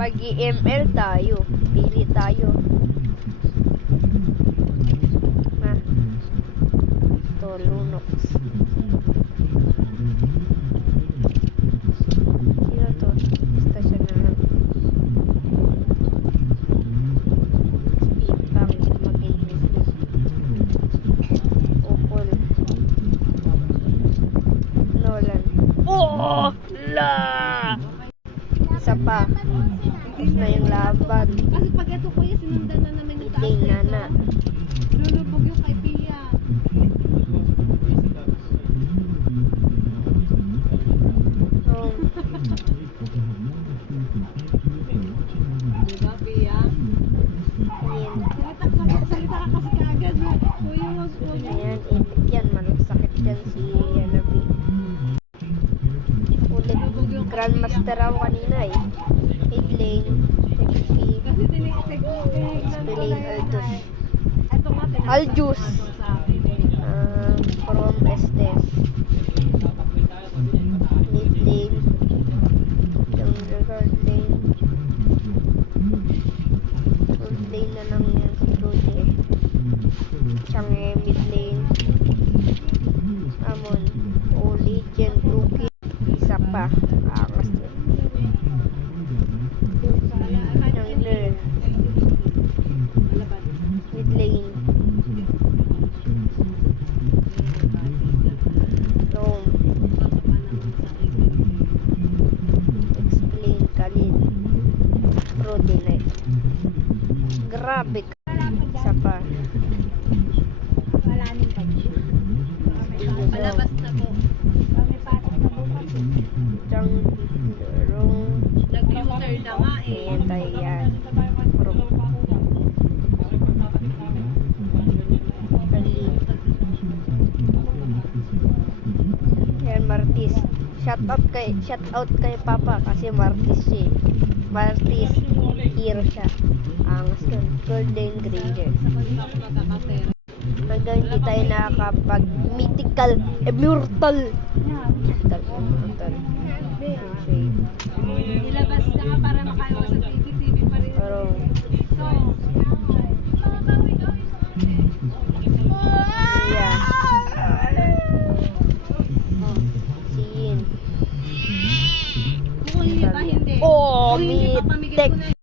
Mag-EML tayo. Pili tayo. Ha? Ito, Lunox. Sino to? Station na lang. Pang mag-English. Opol. Nolan. Oh! La! Isa pa. Tapos na yung laban. Kasi pag ito kuya, sinundan na namin yung taas Meeting nito. na. Lulubog yung kay Pia. Oh, Diba, Pia? ayan. Salita ka kasi kaagad. Kuya, wag. Ayan, init yan. Malasakit yan si Yanabi. Ulit, Grandmaster ako kanina eh. Mid lane, HP, Kasi tinitignan ko Explain Aldous. Ito nga, Aljus. From Estes. Mid lane. Jungle guard lane. Full lane na lang yan si Rude. Chang'e mid lane. Amon. Oli, Jen, Luki. Isa pa. Angas yun. Jungler. Mid lane. Rome. Explain Khalid. Rude Knight. Grabe ka. Isa pa. palabas na po. Jungler. Nag-U-turn na nga eh. Ayan tayo yan. Khalid. Yan, Martis. Shout out kay Papa kasi Martis siya eh. Martis, hero siya. Angas yun. Golden Granger. Hanggang hindi tayo nakakapag mythical, immortal. Immortal. Shade. Nilabas na nga para makaiwas sa TV pa rin. Pero, yeah. Kung hindi pa hindi. Oh, Kung hindi pa pamigay ko mythic. na